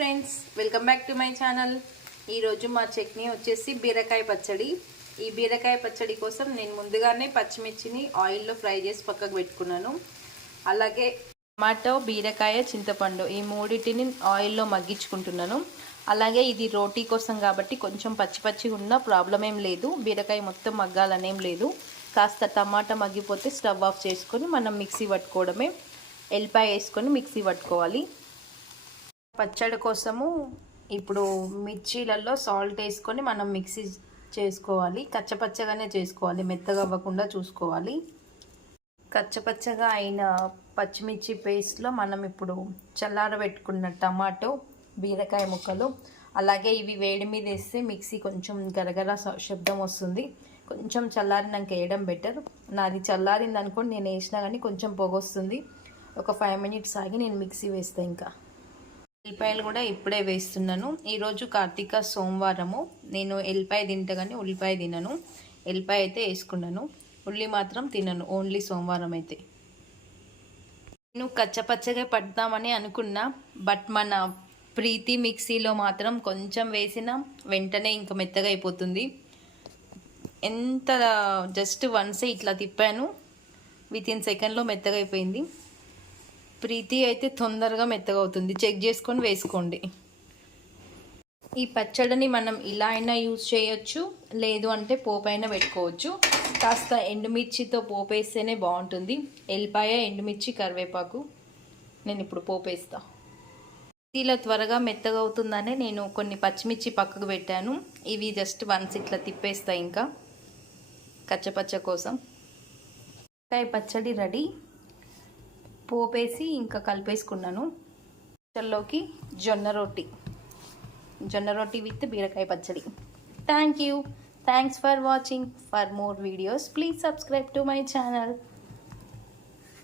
Friends welcome back to my channel. ఈరోజు మా చట్నీ వచ్చేసి బీరకాయ పచ్చడి. ఈ బీరకాయ పచ్చడి కోసం నేను ముందుగానే పచ్చిమిర్చిని ఆయిల్లో ఫ్రై చేసి పక్కకు పెట్టుకున్నాను. అలాగే టమాటో బీరకాయ చింతపండు ఈ మూడింటిని ఆయిల్లో మగ్గించుకుంటున్నాను. అలాగే ఇది రోటీ కోసం కాబట్టి కొంచెం పచ్చి పచ్చిగా ఉన్న ప్రాబ్లం ఏం లేదు. బీరకాయ మొత్తం మగ్గాలనేం లేదు. కాస్త టమాటా మగ్గిపోతే స్టవ్ ఆఫ్ చేసుకొని మనం మిక్సీ పట్టుకోవడమే. ఎల్లిపాయ వేసుకొని మిక్సీ పట్టుకోవాలి. పచ్చడి కోసము ఇప్పుడు మిర్చీలలో సాల్ట్ వేసుకొని మనం మిక్సీ చేసుకోవాలి. కచ్చపచ్చగానే చేసుకోవాలి. మెత్తగా అవ్వకుండా చూసుకోవాలి. కచ్చపచ్చగా అయిన పచ్చిమిర్చి పేస్ట్లో మనం ఇప్పుడు చల్లారబెట్టుకున్న టమాటో బీరకాయ ముక్కలు అలాగే ఇవి వేడి మీద వేస్తే మిక్సీ కొంచెం గరగర శబ్దం వస్తుంది. కొంచెం చల్లారినాక వేయడం బెటర్ నాది చల్లారింది అనుకోండి నేను వేసినా కానీ కొంచెం పొగ వస్తుంది. ఒక ఫైవ్ మినిట్స్ ఆగి నేను మిక్సీ వేస్తాను ఇంకా. ఉల్లిపాయలు కూడా ఇప్పుడే వేస్తున్నాను. ఈరోజు కార్తీక సోమవారము. నేను ఎల్లిపాయ తింటా కానీ ఉల్లిపాయ తినను. ఎల్లిపాయ అయితే వేసుకున్నాను. ఉల్లి మాత్రం తినను. ఓన్లీ సోమవారం అయితే. నేను కచ్చపచ్చగా పడతామని అనుకున్నా. బట్ మన ప్రీతి మిక్సీలో మాత్రం కొంచెం వేసిన వెంటనే ఇంకా మెత్తగా అయిపోతుంది. ఎంత జస్ట్ వన్సే ఇట్లా తిప్పాను. విత్ ఇన్ సెకండ్లో మెత్తగా అయిపోయింది. ప్రీతి అయితే తొందరగా మెత్తగా అవుతుంది చెక్ చేసుకొని వేసుకోండి. ఈ పచ్చడిని మనం ఇలా అయినా యూజ్ చేయొచ్చు లేదు అంటే పోపైన పెట్టుకోవచ్చు. కాస్త ఎండుమిర్చితో పోపేస్తేనే బాగుంటుంది. ఎల్లిపాయ ఎండుమిర్చి కరివేపాకు. నేను ఇప్పుడు పోపేస్తా ఇలా త్వరగా మెత్తగా అవుతుందనే నేను కొన్ని పచ్చిమిర్చి పక్కకు పెట్టాను. ఇవి జస్ట్ వన్స్ ఇట్లా తిప్పేస్తా ఇంకా. కచ్చపచ్చ కోసం. పచ్చడి రెడీ. పోపేసి ఇంకా కలిపేసుకున్నాను. పచ్చళ్ళలోకి జొన్న రొట్టి. జొన్న రొట్టి విత్ బీరకాయ పచ్చడి. Thank you thanks for watching for more videos please subscribe to my channel